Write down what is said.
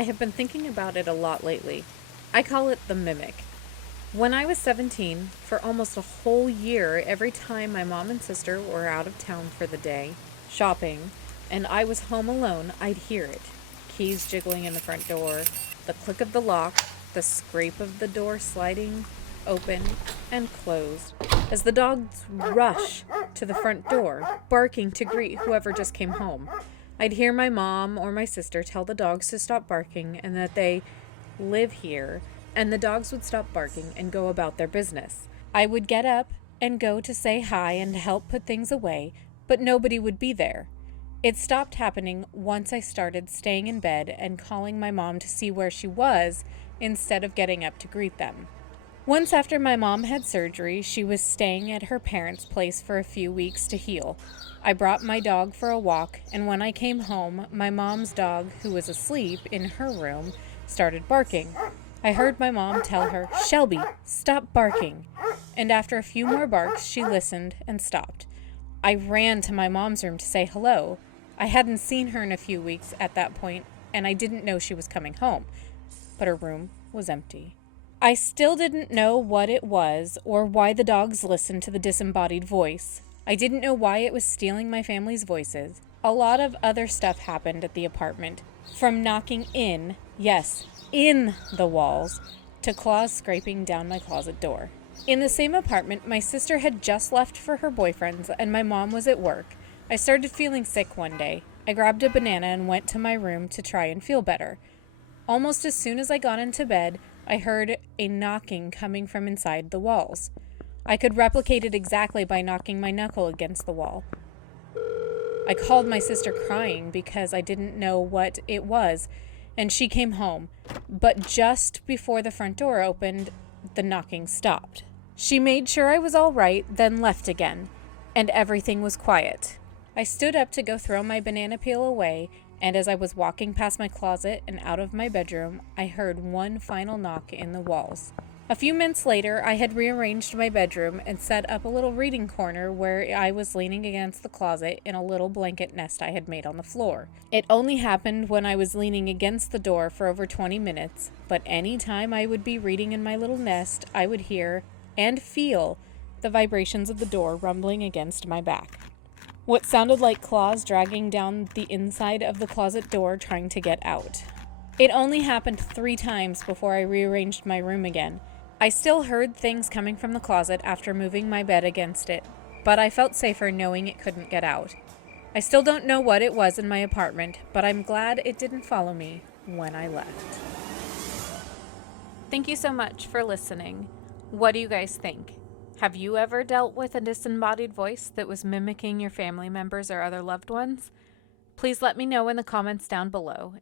I have been thinking about it a lot lately. I call it the mimic. When I was 17, for almost a whole year, every time my mom and sister were out of town for the day, shopping, and I was home alone, I'd hear it. Keys jiggling in the front door, the click of the lock, the scrape of the door sliding open and closed as the dogs rush to the front door, barking to greet whoever just came home. I'd hear my mom or my sister tell the dogs to stop barking and that they live here, and the dogs would stop barking and go about their business. I would get up and go to say hi and help put things away, but nobody would be there. It stopped happening once I started staying in bed and calling my mom to see where she was instead of getting up to greet them. Once after my mom had surgery, she was staying at her parents' place for a few weeks to heal. I brought my dog for a walk, and when I came home, my mom's dog, who was asleep in her room, started barking. I heard my mom tell her, "Shelby, stop barking." And after a few more barks, she listened and stopped. I ran to my mom's room to say hello. I hadn't seen her in a few weeks at that point, and I didn't know she was coming home, but her room was empty. I still didn't know what it was or why the dogs listened to the disembodied voice. I didn't know why it was stealing my family's voices. A lot of other stuff happened at the apartment, from knocking in, yes, in the walls, to claws scraping down my closet door. In the same apartment, my sister had just left for her boyfriend's and my mom was at work. I started feeling sick one day. I grabbed a banana and went to my room to try and feel better. Almost as soon as I got into bed, I heard a knocking coming from inside the walls. I could replicate it exactly by knocking my knuckle against the wall. I called my sister crying because I didn't know what it was, and she came home. But just before the front door opened, the knocking stopped. She made sure I was all right, then left again, and everything was quiet. I stood up to go throw my banana peel away, and as I was walking past my closet and out of my bedroom, I heard one final knock in the walls. A few minutes later, I had rearranged my bedroom and set up a little reading corner where I was leaning against the closet in a little blanket nest I had made on the floor. It only happened when I was leaning against the door for over 20 minutes, but any time I would be reading in my little nest, I would hear and feel the vibrations of the door rumbling against my back. What sounded like claws dragging down the inside of the closet door trying to get out. It only happened 3 times before I rearranged my room again. I still heard things coming from the closet after moving my bed against it, but I felt safer knowing it couldn't get out. I still don't know what it was in my apartment, but I'm glad it didn't follow me when I left. Thank you so much for listening. What do you guys think? Have you ever dealt with a disembodied voice that was mimicking your family members or other loved ones? Please let me know in the comments down below.